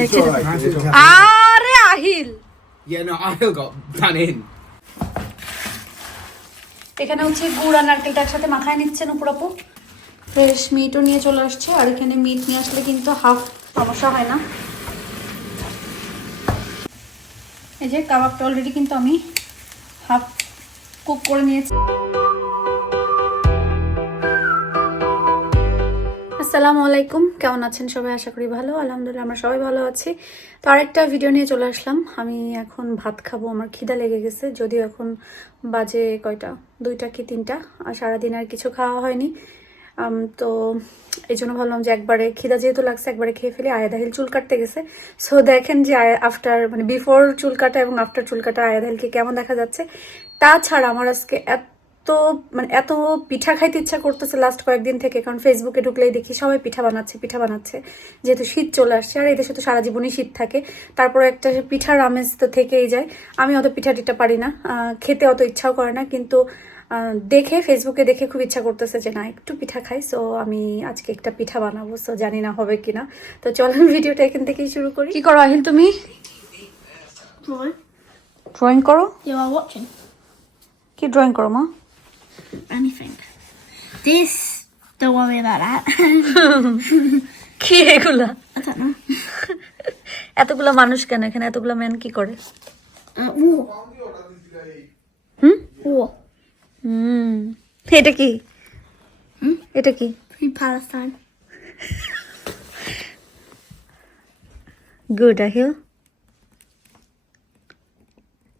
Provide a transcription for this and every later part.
ছেড়ে alright, 'cause it'll- আরে Ahil. Yeah, no, still got done in. এখানে হচ্ছে গুড় আর নারকেলটা একসাথে মাখায় নিচ্ছেন উপর আপু ফ্রেশ মিটও নিয়ে চলে আসছে আর এখানে মিট নিয়ে আসলে কিন্তু হাফ সমস্যা হয় না। এই যে কাবাবটা অলরেডি কিন্তু আমি হাফ কুক করে নিয়েছি। আসসালামু আলাইকুম। কেমন আছেন সবাই? আশা করি ভালো। আলহামদুলিল্লাহ, আমরা সবাই ভালো আছি। তো আরেকটা ভিডিও নিয়ে চলে আসলাম। আমি এখন ভাত খাব। আমার খিদা লেগে গেছে। যদিও এখন বাজে কয়টা? দুইটা কি তিনটা? আর সারাদিন আর কিছু খাওয়া হয়নি। তো এই জন্য ভাবলাম যে একবারে খিদা যেহেতু লাগছে, একবারে খেয়ে ফেলি। আয়াদাহিল চুল কাটতে গেছে। সো দেখেন যে আফটার মানে বিফোর চুল কাটা এবং আফটার চুল কাটা আয়াদাহিলকে কেমন দেখা যাচ্ছে। তাছাড়া আমার আজকে এত মানে এত পিঠা খাইতে ইচ্ছা করতেছে লাস্ট কয়েকদিন থেকে কারণ ফেসবুকে ঢুকলেই দেখি সবাই পিঠা বানাচ্ছে পিঠা বানাচ্ছে। যেহেতু শীত চলে আসছে আর এই দেশে তো সারা জীবনই শীত থাকে। তারপরে একটা পিঠার আমেজ তো থেকেই যায়। আমি অত পিঠা টিঠা পারি না খেতে অত ইচ্ছাও করে না কিন্তু দেখে ফেসবুকে দেখে খুব ইচ্ছা করতেছে যে না একটু পিঠা খাই সো আমি আজকে একটা পিঠা বানাবো সো জানি না হবে কিনা। তো চলেন ভিডিওটা এখান থেকেই শুরু করি। কি করো আহিল তুমি? ড্রয়িং করো? কি ড্রয়িং করো মা? Anything. This, don't worry about that. কি এগুলা I don't know. এতগুলা মানুষ কেন এখানে এতগুলা ম্যান কি করে Uh. হুম. হুম এটা কি? এটা কি Free Palestine. গুড আহিল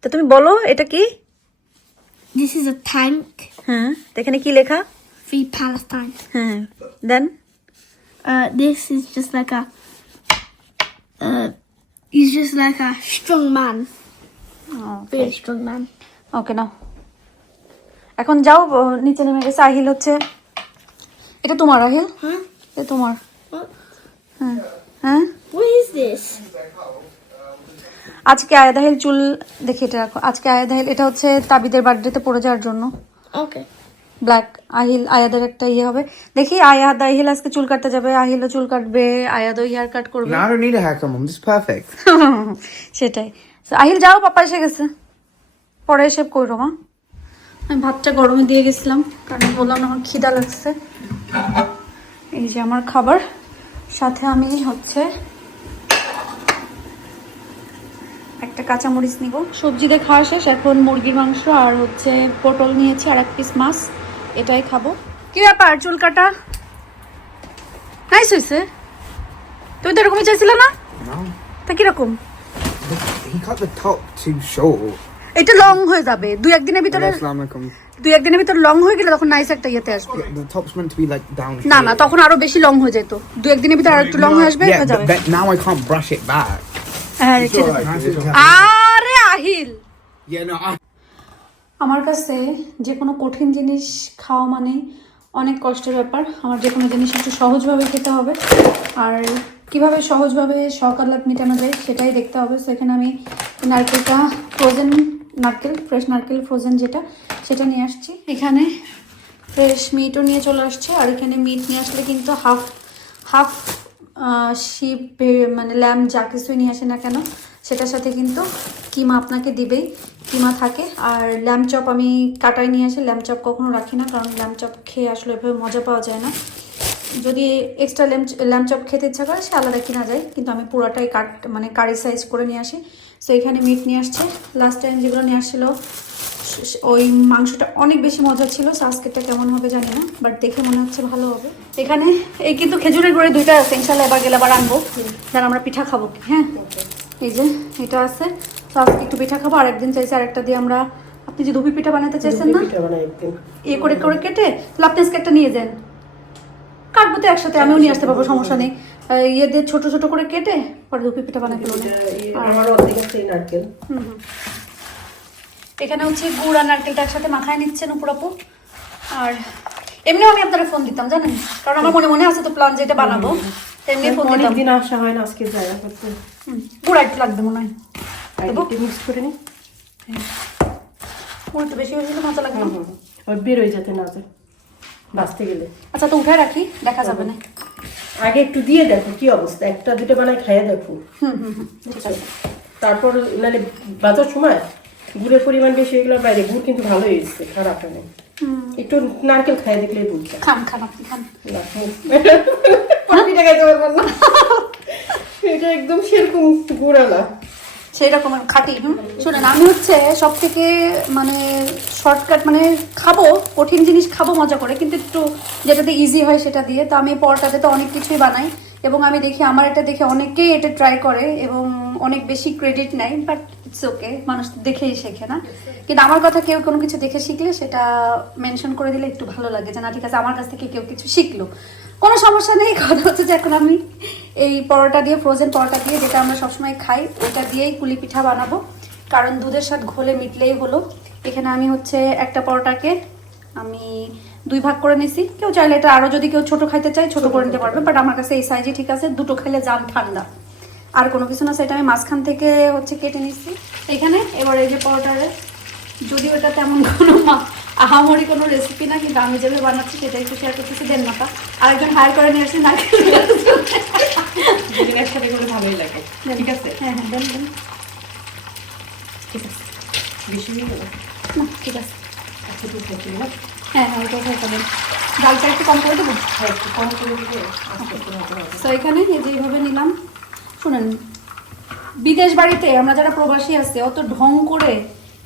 তো তুমি বলো এটা কি This is a tank. হ্যাঁ এখানে কি লেখা? Free Palestine. হ্যাঁ দেন Uh, this is just like a. Uh, he's just like a strong man. Very ওকে নাও এখন যাও নিচে নেমে গেছে। আহিল হচ্ছে। এটা তোমার আহিল? Huh? এটা তোমার। হ্যাঁ হ্যাঁ। What is this? আজকে আয়াদাহিল চুল দেখি এটা রাখো। আজকে আয়াদাহিল এটা হচ্ছে তাবিদের বার্থডেতে পড়ে যাওয়ার জন্য। Okay. ব্ল্যাক আহিল আয়াদের একটা ইয়ে হবে। দেখি আয়াদ আহিল আজকে চুল কাটতে যাবে। আহিলও চুল কাটবে আয়াদও হেয়ার কাট করবে। I don't need a haircut, mum. This সেটাই। আহিল যাও পাপা এসে গেছে। পরে এসে করো মা। আমি ভাতটা গরমে দিয়ে গেছিলাম কারণ বললাম আমার খিদা লাগছে। এই যে আমার খাবার সাথে আমি হচ্ছে একটা কাঁচামরিচ নিব। সবজি দিয়ে খাওয়া শেষ এখন মুরগির মাংস আর হচ্ছে পটল নিয়েছি আর এক পিস মাছ এটাই খাব। কি ব্যাপার চুল কাটা? নাইস হয়েছে তুমি তো এরকমই চাইছিলে না? তা কীরকম. এটা লং হয়ে যাবে। দুই একদিনের ভিতরে. দুই একদিনের ভিতরে লং হয়ে গেলে তখন নাইস একটা ইয়েতে আসবে। না না তখন আরও বেশি লং হয়ে যেত। দুই একদিনের ভিতরে আর একটু লং হয়ে আসবে হয়ে যাবে। but, but now I can't brush হ্যাঁ আরে আহিল. আমার কাছে যে কোনো কঠিন জিনিস খাওয়া মানে অনেক কষ্টের ব্যাপার। আমার যে কোনো জিনিস একটু সহজভাবে খেতে হবে। আর কীভাবে সহজভাবে সকালাত মেটানো যায় সেটাই দেখতে হবে। সেখানে আমি নারকেলটা ফ্রোজেন নারকেল ফ্রেশ নারকেল ফ্রোজেন যেটা সেটা নিয়ে আসছি। এখানে ফ্রেশ মিটও নিয়ে চলে আসছে। আর এখানে মিট নিয়ে আসলে কিন্তু হাফ হাফ শিপ মানে ল্যাম্প যা কিছুই নিয়ে আসে না কেন, সেটার সাথে কিন্তু কিমা আপনাকে দিবেই। কিমা থাকে। আর ল্যাম্প চপ আমি কাটাই নিয়ে আসি। ল্যাম্প চপ কখনো রাখি না, কারণ ল্যাম্প চপ খেয়ে আসলে এভাবে মজা পাওয়া যায় না। যদি এক্সট্রা ল্যাম্প ল্যাম্প চপ খেতে ইচ্ছা করে, সে আলাদা কিনা যায়। কিন্তু আমি পুরোটাই কাট মানে কারি সাইজ করে নিয়ে আসি। সো এখানে মিট নিয়ে আসছে। লাস্ট টাইম যেগুলো নিয়ে আসছিল ওই মাংসটা অনেক বেশি মজা ছিল সো আজকেরটা কেমন হবে জানি না বাট দেখে মনে হচ্ছে ভালো হবে। এখানে এই কিন্তু খেজুরের গুঁড়ে দুইটা আছে ইনশাল্লাহ এবার গেলে আবার আনব। যারা আমরা পিঠা খাব কি? হ্যাঁ? এই যে এটা আছে। তো আজকে একটু পিঠা খাব আর একদিন চাইছি আরেকটা দিয়ে আমরা আপনি যে ধুপি পিঠা বানাতে চাইছেন না? ইয়ে করে করে কেটে তাহলে আপনি আজকে একটা নিয়ে যান। কাটবো তো একসাথে আমিও নিয়ে আসতে পারব সমস্যা নেই। ইয়ে দিয়ে ছোট ছোট করে কেটে পরে ধুপি পিঠা বানাতে বলে আমার অর্ধেক আছে নারকেল। এখানে হচ্ছে গুড় আর নারকেলটা একসাথে মাখায় নিচ্ছেন উপর আপু আর এমনিও আমি আপনারা ফোন দিতাম জানেন? কারণ আমার মনে মনে আছে তো প্ল্যান যেটা বানাবো। এমনি ফোন দিতাম। অনেকদিন আসা হয় না আজকে জায়গা করতে। গুড় একটু লাগবে মনে হয়? মিক্স করে নি। গুড় একটু বেশি হয়ে গেলে মজা লাগবে। ওই বেরোয় যেতে না যায় বাঁচতে গেলে। আচ্ছা তো উঠে রাখি দেখা যাবে না। আগে একটু দিয়ে দেখো কি অবস্থা। একটা দুটো বানাই খাইয়ে দেখো? তারপর নাহলে বাজার সময় গুড়ের পরিমাণ বেশি হয়ে গেলে বাইরে গুড় কিন্তু ভালো হয়েছে খারাপ না। একটু নারকেল খাইয়ে দেখলে বুঝছে খান খান আপনি খান। কফি টাকাইতে পারবেন না এটা একদম সেরকম গুড়ালা। সেই রকম খাটি শুনেন আমি হচ্ছে সব থেকে মানে শর্টকাট মানে খাব কঠিন জিনিস খাব মজা করে কিন্তু একটু যেটাতে ইজি হয় সেটা দিয়ে। তো আমি পরোটাতে তো অনেক কিছুই বানাই এবং আমি দেখি আমার এটা দেখে অনেকেই এটা ট্রাই করে এবং অনেক বেশি ক্রেডিট নেয় বাট ইটস ওকে, মানুষ দেখেই শেখে না। কিন্তু আমার কথা কেউ কোনো কিছু দেখে শিখলে সেটা মেনশন করে দিলে একটু ভালো লাগে যে, না, ঠিক আছে, আমার কাছ থেকে কেউ কিছু শিখলো। কোনো সমস্যা নেই, কথা হচ্ছে যে এখন আমি এই পরোটা দিয়ে ফ্রোজেন পরোটা দিয়ে যেটা আমরা সবসময় খাই ওটা দিয়েই কুলি পিঠা বানাবো। কারণ দুধের সাথে ঘোলে মিটলেই হলো। এখানে আমি হচ্ছে একটা পরোটাকে আমি দুই ভাগ করে নিছি। কেউ চাইলে এটা আরও যদি কেউ ছোট খাইতে চায়, ছোট করে নিতে পারবে বাট আমার কাছে এই সাইজে ঠিক আছে। দুটো খেলে জাম ঠান্ডা। আর কোনো কিছু না সেটা আমি মাঝখান থেকে হচ্ছে কেটে নিচ্ছি। এখানে এবার এই যে পরোটারে যদি ওটা তেমন কোনো আহামরি কোনো রেসিপি না কিন্তু আমি যেভাবে বানাচ্ছি সেটাই একটু শেয়ার করতেছি দেন মাথা আরেকজন হায়ার করে নিয়ে আসছি একসাথে করে ভালোই লাগে। ঠিক আছে? হ্যাঁ হ্যাঁ দেন দেন। ঠিক আছে। বেশি নিয়ে না ঠিক আছে। আচ্ছা ঠিক আছে হ্যাঁ হ্যাঁ ওটা ডালটা একটু কম করে দেবো? হ্যাঁ একটু কম করে হবে। না। তো এখানে এই যে এইভাবে নিলাম। শুনেন বিদেশ বাড়িতে আমরা যারা প্রবাসী আছি অত ঢং করে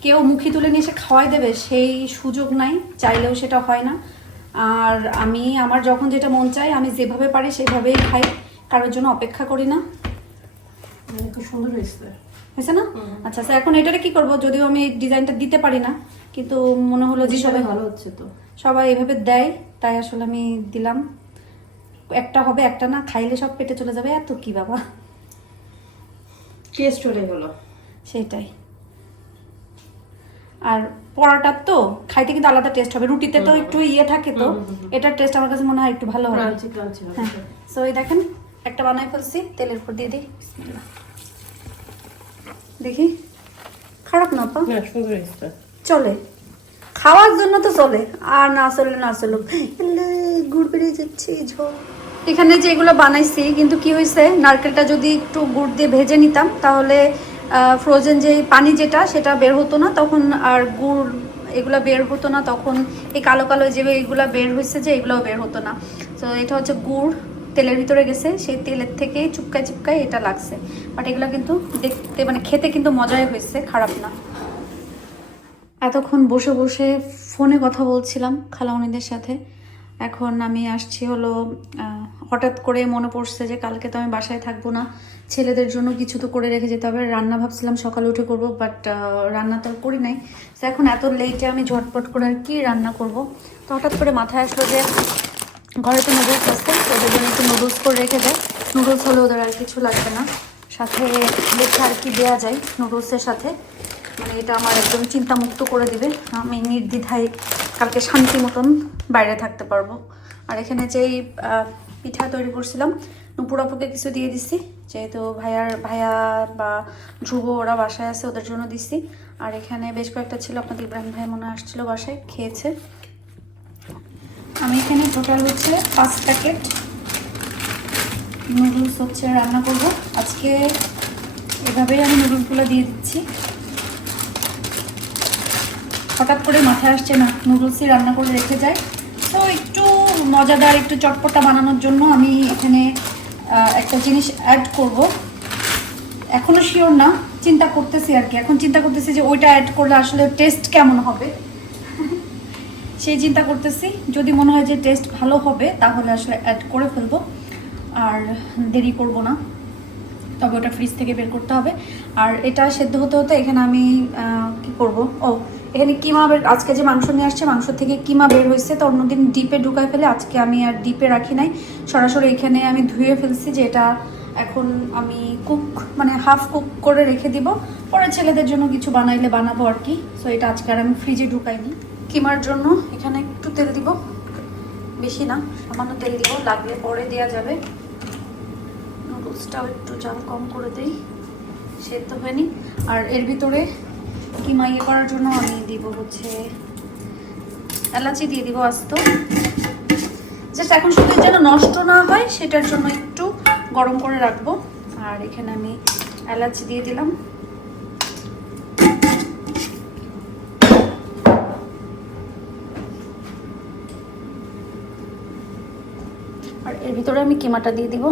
কেউ মুখি তুলে নিয়ে এসে খাওয়াই দেবে সেই সুযোগ নাই চাইলেও সেটা হয় না। আর আমি আমার যখন যেটা মন চাই আমি যেভাবে পারি সেভাবেই খাই কারোর জন্য অপেক্ষা করি না। মানে খুব সুন্দর হয়েছে। হয়েছে না? আচ্ছা স্যার এখন এটারে কি করব? যদিও আমি ডিজাইনটা দিতে পারি না কিন্তু মনে হলো যে সবাই ভালো হচ্ছে তো। সবাই এভাবে দেয় তাই আসলে আমি দিলাম। একটা হবে একটা না খাইলে সব পেটে চলে যাবে এত কি বাবা? টেস্ট হলে হলো সেটাই। আর পরোটার তো খাইতে কিন্তু আলাদা টেস্ট হবে। রুটিতে তো একটু ইয়ে থাকে তো। এটার টেস্ট আমার কাছে মনে হয় একটু ভালো হবে। হবে। হ্যাঁ। সো এই দেখেন একটা বানাই ফেলছি তেলের উপর দিয়ে দিই। দেখি। খারাপ না হয়েছে। চলে। খাওয়ার জন্য তো চলে। আর না চলে না চলুক। এলে গুড় বেরিয়ে যাচ্ছে ঝোল এখানে যে এগুলো বানাইছি, কিন্তু কি হয়েছে নারকেলটা যদি একটু গুড় দিয়ে ভেজে নিতাম, তাহলে ফ্রোজেন যে পানি যেটা, সেটা বের হতো না, তখন আর গুড় এগুলা বের হতো না, তখন এই কালো কালো যে এগুলো বের হয়েছে যে, এগুলোও বের হতো না। তো এটা হচ্ছে গুড়, তেলের ভিতরে গেছে, সেই তেলের থেকে চুপকায় চুপকায় এটা লাগছে। বাট এগুলো কিন্তু দেখতে মানে খেতে কিন্তু মজাই হয়েছে খারাপ না। এতক্ষণ বসে বসে ফোনে কথা বলছিলাম, খালামণিদের সাথে। এখন আমি আসছি হলো হঠাৎ করে মনে পড়ছে যে কালকে তো আমি বাসায় থাকব না, ছেলেদের জন্য কিছু তো করে রেখে যেতে হবে। রান্না ভাবছিলাম সকালে উঠে করব বাট রান্না তো করি নাই। তো এখন এত লেটে আমি ঝটপট করে আর কি রান্না করব। তো হঠাৎ করে মাথায় আসলো যে ঘরে তো নুডলস আছে, তো ওদের জন্য একটু নুডলস করে রেখে দেয় নুডলস হলে ওদের আর কিছু লাগবে না। সাথে দেখে আর কি দেওয়া যায় নুডলসের সাথে। মানে এটা আমার একদম চিন্তামুক্ত করে দিবে। আমি নির্দ্বিধায় কালকে শান্তি মতন বাইরে থাকতে পারব। আর এখানে যেই পিঠা তৈরি করছিলাম, নুপুর আপুকে কিছু দিয়ে দিছি, যেহেতু ভাইয়ার, ভাইয়া বা ধ্রুব ওরা বাসায় আছে, ওদের জন্য দিছি। আর এখানে বেশ কয়েকটা ছিল, আপনাদের ইব্রাহিম ভাই মনে আসছিল বাসায়, খেয়েছে। আমি এখানে টোটাল হচ্ছে পাঁচ প্যাকেট নুডলস হচ্ছে রান্না করব। আজকে এভাবেই আমি নুডলসগুলো দিয়ে দিচ্ছি। হঠাৎ করে মাথায় আসছে, না, নুডলসই রান্না করে রেখে যায় তো একটু মজাদার, একটু চটপটা বানানোর জন্য আমি এখানে একটা জিনিস অ্যাড করব। এখনও শিওর না, চিন্তা করতেছি আর কি। এখন চিন্তা করতেছি যে ওইটা অ্যাড করলে আসলে টেস্ট কেমন হবে? সেই চিন্তা করতেছি। যদি মনে হয় যে টেস্ট ভালো হবে, তাহলে আসলে অ্যাড করে ফেলব। আর দেরি করব না। তবে ওটা ফ্রিজ থেকে বের করতে হবে। আর এটা সেদ্ধ হতে হতে এখানে আমি কি করব? ও এখানে কিমা বের আজকে যে মাংস নিয়ে আসছে, মাংস থেকে কিমা বের হয়েছে, তো অন্যদিন ডিপে ঢুকায় ফেলে, আজকে আমি আর ডিপে রাখি নাই। সরাসরি এখানে আমি ধুয়ে ফেলছি যে এটা এখন আমি কুক মানে হাফ কুক করে রেখে দিব। পরে ছেলেদের জন্য কিছু বানাইলে বানাবো আর কি। সো এটা আজকে আর আমি ফ্রিজে ঢুকাইনি কিমার জন্য? এখানে একটু তেল দিব। বেশি না, সামান্য তেল দিব, লাগলে পরে দেওয়া যাবে। নুডলসটাও একটু জাল কম করে দেই। সেদ্ধ হয়নি। আর এর ভিতরে কিমা ইয়ে করার জন্য আমি দিব হচ্ছে এলাচি দিয়ে দিব আস্ত। জাস্ট এখন শুধু যেন নষ্ট না হয়, সেটার জন্য একটু গরম করে রাখব। আর এখানে আমি এলাচি দিয়ে দিলাম। আর এর ভিতরে আমি কিমাটা দিয়ে দিব।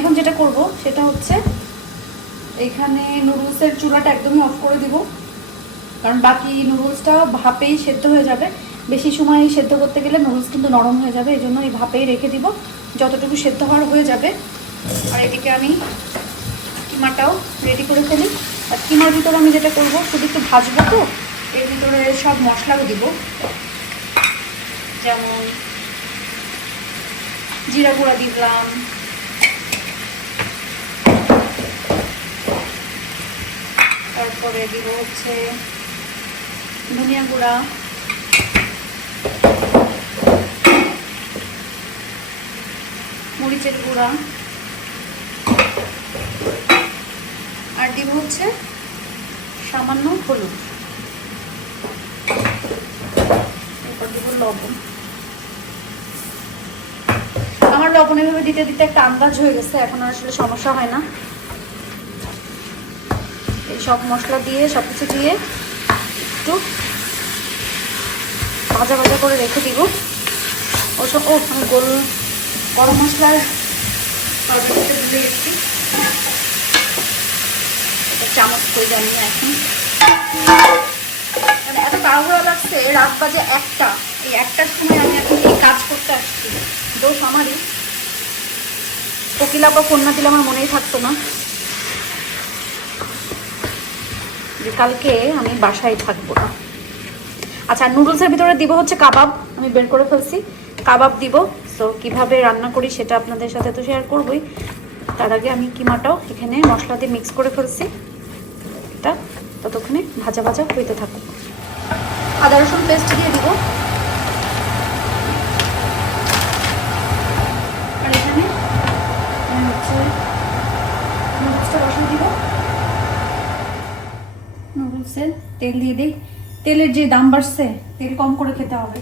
এখন যেটা করব, সেটা হচ্ছে এখানে নুডলসের চুলাটা একদমই অফ করে দিব। কারণ বাকি নুডলসটা ভাপেই সেদ্ধ হয়ে যাবে। বেশি সময় সেদ্ধ করতে গেলে নুডলস কিন্তু নরম হয়ে যাবে, এই জন্য এই ভাপেই রেখে দিব। যতটুকু সেদ্ধ হওয়ার হয়ে যাবে। আর এদিকে আমি কিমাটাও রেডি করে ফেলি। আর কিমার ভিতরে আমি যেটা করব, শুধু একটু ভাজবো তো, এর ভিতরে সব মশলাও দিব। যেমন জিরা গুঁড়া দিলাম তারপরে দিব হচ্ছে ধনিয়া গুঁড়া। মরিচের গুঁড়া। আর দিব হচ্ছে সামান্য হলুদ। লবণ। আমার লবণ এভাবে দিতে দিতে একটা আন্দাজ হয়ে গেছে, এখন আসলে সমস্যা হয় না। সব মশলা দিয়ে সব কিছু দিয়ে একটু ভাজা ভাজা করে রেখে দিব। ও সব ও, আমি গোল গরম মশলার চামচ করে জানি এখন। মানে এত তাড়াহুড়া লাগছে, রাত বাজে একটা। এই একটার সময় আমি এখন এই কাজ করতে আসছি। দোষ আমারই। কোকিলা বা কন্যা দিলে আমার মনেই থাকতো না। যে কালকে আমি বাসায় থাকব না। আচ্ছা নুডলসের ভিতরে দিব হচ্ছে কাবাব, আমি বের করে ফেলছি। কাবাব দিব। সো কীভাবে রান্না করি সেটা আপনাদের সাথে তো শেয়ার করবই। তার আগে আমি কিমাটাও এখানে মশলা দিয়ে মিক্স করে ফেলছি। এটা ততক্ষণে ভাজা ভাজা হইতে থাকুক। আদা রসুন পেস্ট দিয়ে দিব আর এখানে আমি হচ্ছে নুডলসটা বসিয়ে দিব নুডলসের তেল দিয়ে দিই। তেলের যে দাম বাড়ছে, তেল কম করে খেতে হবে।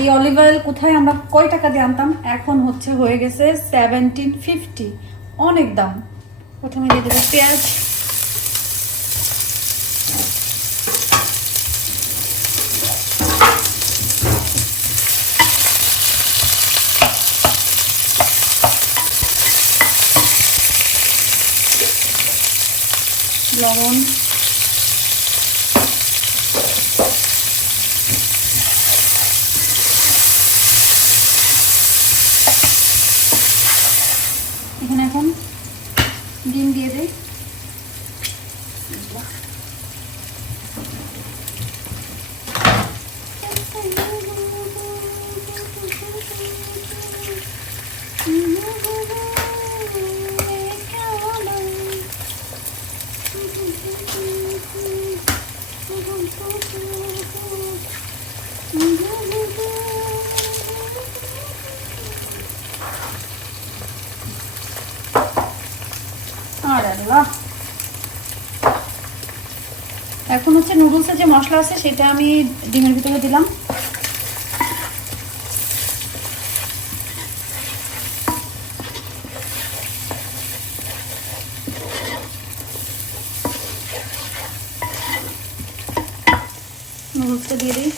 এই অলিভ অয়েল কোথায় আমরা কয় টাকা দিয়ে আনতাম? এখন হচ্ছে হয়ে গেছে সেভেন্টিন ফিফটি অনেক দাম। প্রথমে দিয়ে দেবো পেঁয়াজ লবণ এখানে এখন ডিম দিয়ে দেই আর আল্লাহ এখন হচ্ছে নুডলসের যে মশলা আছে সেটা আমি ডিমের ভিতরে দিলাম। নুডলসটা দিয়ে দিই।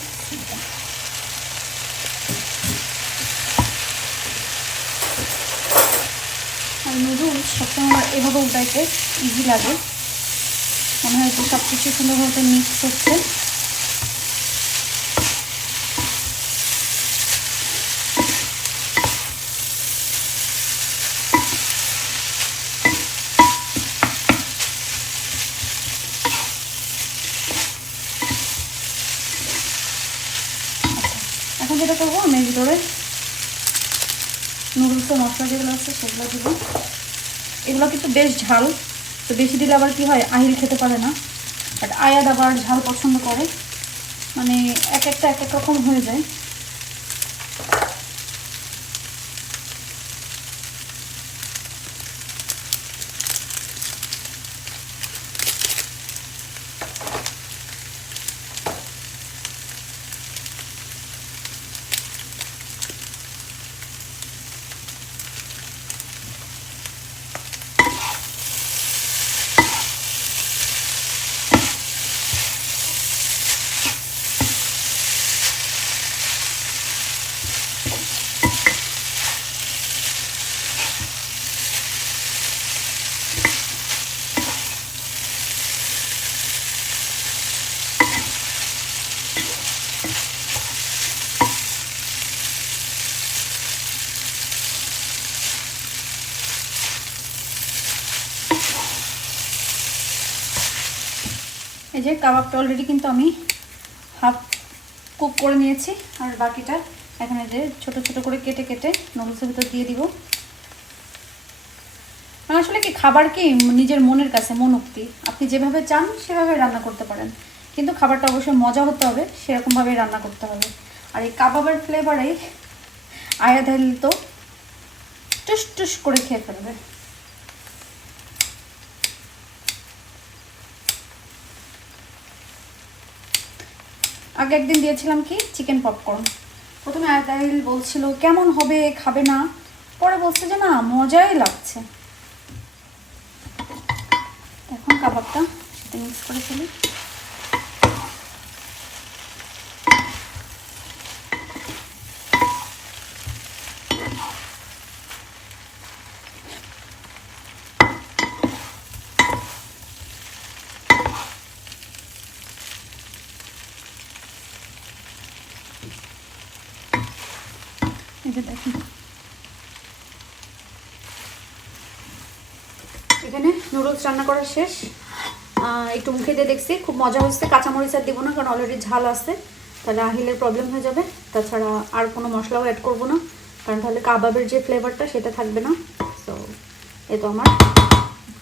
আর নুডলস সবসময় এভাবে উল্টাইতে ইজি লাগে। সব কিছু সুন্দরভাবে মিক্স হচ্ছে এখন যেটা করব, আমি ভিতরে নুডলসের মশলা যেগুলো আছে, সেগুলো দিব। এগুলো কিন্তু বেশ ঝাল। তো বেশি দিলে আবার কী হয়, আহিল খেতে পারে না। বাট আয়াদ আবার ঝাল পছন্দ করে। মানে এক একটা, এক এক রকম হয়ে যায়। এই যে কাবাবটা অলরেডি কিন্তু আমি হাফ কুক করে নিয়েছি, আর বাকিটা এখানে যে ছোট ছোট করে কেটে কেটে নুডলসের ভিতর দিয়ে দিব। মানে আসলে কি, খাবার কি নিজের মনের কাছে মনোক্তি আপনি যেভাবে চান সেভাবে রান্না করতে পারেন। কিন্তু খাবারটা অবশ্যই মজা হতে হবে সেরকমভাবে রান্না করতে হবে। আর এই কাবাবের ফ্লেভারে আয়া তো টুস টুস করে খেয়ে ফেলবে। আগে একদিন দিয়েছিলাম কি? চিকেন পপকর্ন প্রথমে আয়াতাইল বলছিল, কেমন হবে? খাবে না? পরে বলছে যে, না, মজাই লাগছে। এখন কাবাবটা মিক্স করে ফেলি এই যে দেখুন এখানে নুডলস রান্না করা শেষ। একটু মুখে দিয়ে দেখছি, খুব মজা হচ্ছে কাঁচামরিচ আর দেবো না, কারণ অলরেডি ঝাল আছে। তাহলে আহিলের প্রবলেম হয়ে যাবে। তাছাড়া আর কোনো মশলাও অ্যাড করব না, কারণ তাহলে কাবাবের যে ফ্লেভারটা সেটা থাকবে না। তো এ তো আমার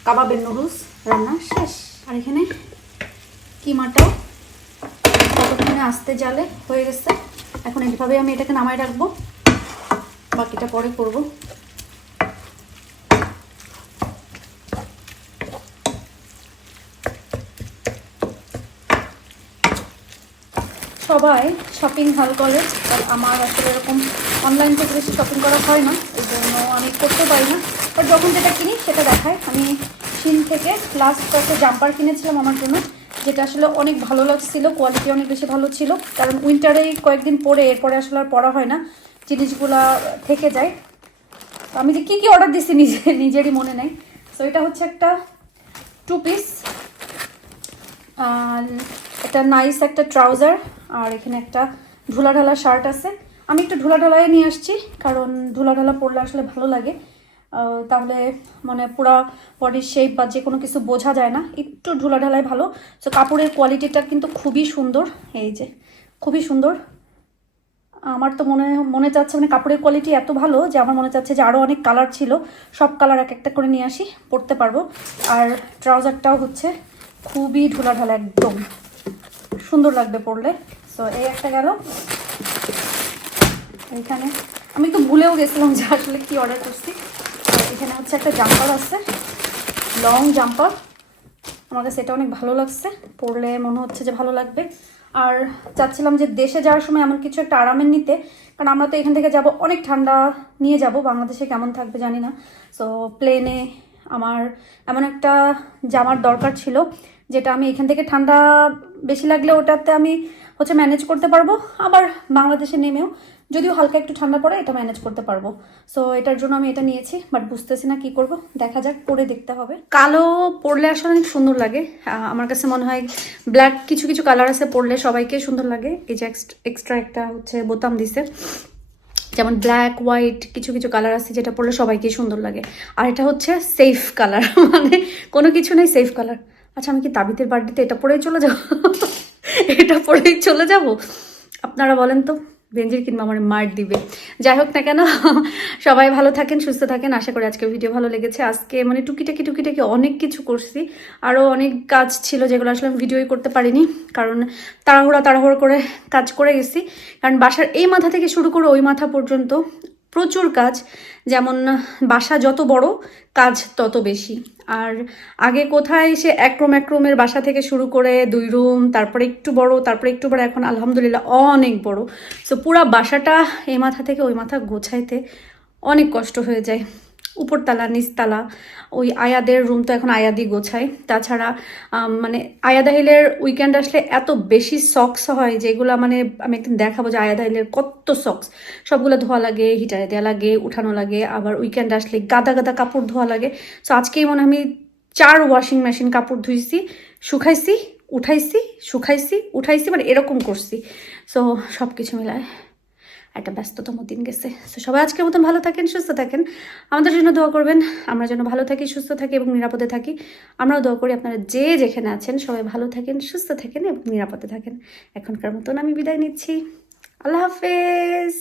কাবাবের নুডলস রান্না শেষ। আর এখানে কিমাটাও ততক্ষণে আস্তে জালে হয়ে গেছে। এখন এইভাবে আমি এটাকে নামাই রাখব। বাকিটা পরে করব। সবাই শপিং হল করে আর আমার আসলে এরকম অনলাইন থেকে বেশি শপিং করা হয় না, এই জন্য আমি করতে পারি না। আর যখন যেটা কিনি, সেটা দেখায়। আমি শিন থেকে লাস্ট একটা জাম্পার কিনেছিলাম আমার জন্য, যেটা আসলে অনেক ভালো লাগছিল কোয়ালিটি অনেক বেশি ভালো ছিল। কারণ উইন্টারেই কয়েকদিন পরে এরপরে আসলে আর পরা হয় না, জিনিসগুলা থেকে যায়। তো আমি যে কী কী অর্ডার দিচ্ছি নিজে, নিজেরই মনে নেই। সো এটা হচ্ছে একটা টু পিস একটা নাইস একটা ট্রাউজার আর এখানে একটা ঢোলা ঢালা শার্ট আছে। আমি একটু ঢোলা নিয়ে আসছি, কারণ ঢোলা ঢালা পরলে আসলে ভালো লাগে। তাহলে মানে পুরা বডির শেপ বা যে কোনো কিছু বোঝা যায় না। একটু ঢোলা ঢালাই ভালো। সো কাপড়ের কোয়ালিটিটা কিন্তু খুবই সুন্দর। এই যে, খুবই সুন্দর। আমার তো মনে মনে চাচ্ছে মানে কাপড়ের কোয়ালিটি এত ভালো যে আমার মনে চাচ্ছে যে আরও অনেক কালার ছিল। সব কালার এক একটা করে নিয়ে আসি, পরতে পারব। আর ট্রাউজারটাও হচ্ছে খুবই ঢোলাঢালা একদম। সুন্দর লাগবে পরলে। সো এই একটা গেল। এইখানে। আমি তো ভুলেও গেছিলাম যে আসলে কি অর্ডার করছি। এখানে হচ্ছে একটা জাম্পার আছে। লং জাম্পার আমার কাছে এটা অনেক ভালো লাগছে। পরলে মনে হচ্ছে যে ভালো লাগবে। আর চাচ্ছিলাম যে দেশে যাওয়ার সময় এমন কিছু একটা আরামের নিতে। কারণ আমরা তো এখান থেকে যাব, অনেক ঠান্ডা নিয়ে যাব। বাংলাদেশে কেমন থাকবে জানি না। সো প্লেনে আমার এমন একটা জামার দরকার ছিল, যেটা আমি এখান থেকে ঠান্ডা বেশি লাগলে ওটাতে আমি হচ্ছে ম্যানেজ করতে পারব। আবার বাংলাদেশে নেমেও যদিও হালকা একটু ঠান্ডা পড়ে, এটা ম্যানেজ করতে পারব। সো এটার জন্য আমি এটা নিয়েছি বাট বুঝতেছি না কি করব। দেখা যাক, পরে দেখতে হবে। কালো পরলে আসলে অনেক সুন্দর লাগে। আমার কাছে মনে হয় ব্ল্যাক কিছু কিছু কালার আছে পরলে সবাইকে সুন্দর লাগে। এই যে এক্সট্রা একটা হচ্ছে বোতাম দিছে। যেমন ব্ল্যাক হোয়াইট কিছু কিছু কালার আছে যেটা পরলে সবাইকেই সুন্দর লাগে। আর এটা হচ্ছে সেফ কালার মানে কোনো কিছু নেই সেফ কালার আচ্ছা আমি কি তাবিতের বার্থডেতে এটা পরেই চলে যাব? এটা পরেই চলে যাব? আপনারা বলেন তো, বেঞ্জির কিংবা আমার মার দিবে। যাই হোক না কেন, সবাই ভালো থাকেন, সুস্থ থাকেন। আশা করি আজকে ভিডিও ভালো লেগেছে। আজকে মানে টুকিটাকি টুকিটাকি অনেক কিছু করছি। আরও অনেক কাজ ছিল যেগুলো আসলে আমি ভিডিওই করতে পারিনি। কারণ তাড়াহুড়া, তাড়াহুড়ো করে কাজ করে গেছি। কারণ বাসার এই মাথা থেকে শুরু করে ওই মাথা পর্যন্ত প্রচুর কাজ। যেমন বাসা যত বড়, কাজ তত বেশি। আর আগে কোথায় সে এক রুম এক রুমের বাসা থেকে শুরু করে দুই রুম, তারপরে একটু বড়, তারপরে একটু বড়, এখন আলহামদুলিল্লাহ অনেক বড়। সো পুরা বাসাটা এই মাথা থেকে ওই মাথা গোছাইতে অনেক কষ্ট হয়ে যায়। উপরতলা, নিচতলা, ওই আয়াদের রুম তো এখন আয়াদি গোছায়। তাছাড়া মানে আয়াদা হিলের উইকেন্ড আসলে এত বেশি সক্স হয় যেগুলো মানে আমি একদিন দেখাবো যে আয়াদা হিলের কত সক্স সবগুলো ধোয়া লাগে হিটারে দেওয়া লাগে, উঠানো লাগে, আবার উইকেন্ড আসলে গাদা গাদা কাপড় ধোয়া লাগে। সো আজকেই মনে আমি চার ওয়াশিং মেশিন কাপড় ধুইছি, শুকাইছি, উঠাইছি শুকাইছি, উঠাইছি মানে এরকম করছি। সো সব কিছু মিলায়। একটা ব্যস্ততম দিন গেছে। তো সবাই আজকের মতন ভালো থাকেন, সুস্থ থাকেন। আমাদের জন্য দোয়া করবেন। আমরা যেন ভালো থাকি, সুস্থ থাকি এবং নিরাপদে থাকি। আমরাও দোয়া করি আপনারা যে যেখানে আছেন, সবাই ভালো থাকেন, সুস্থ থাকেন এবং নিরাপদে থাকেন। এখনকার মতন আমি বিদায় নিচ্ছি। আল্লাহ হাফেজ।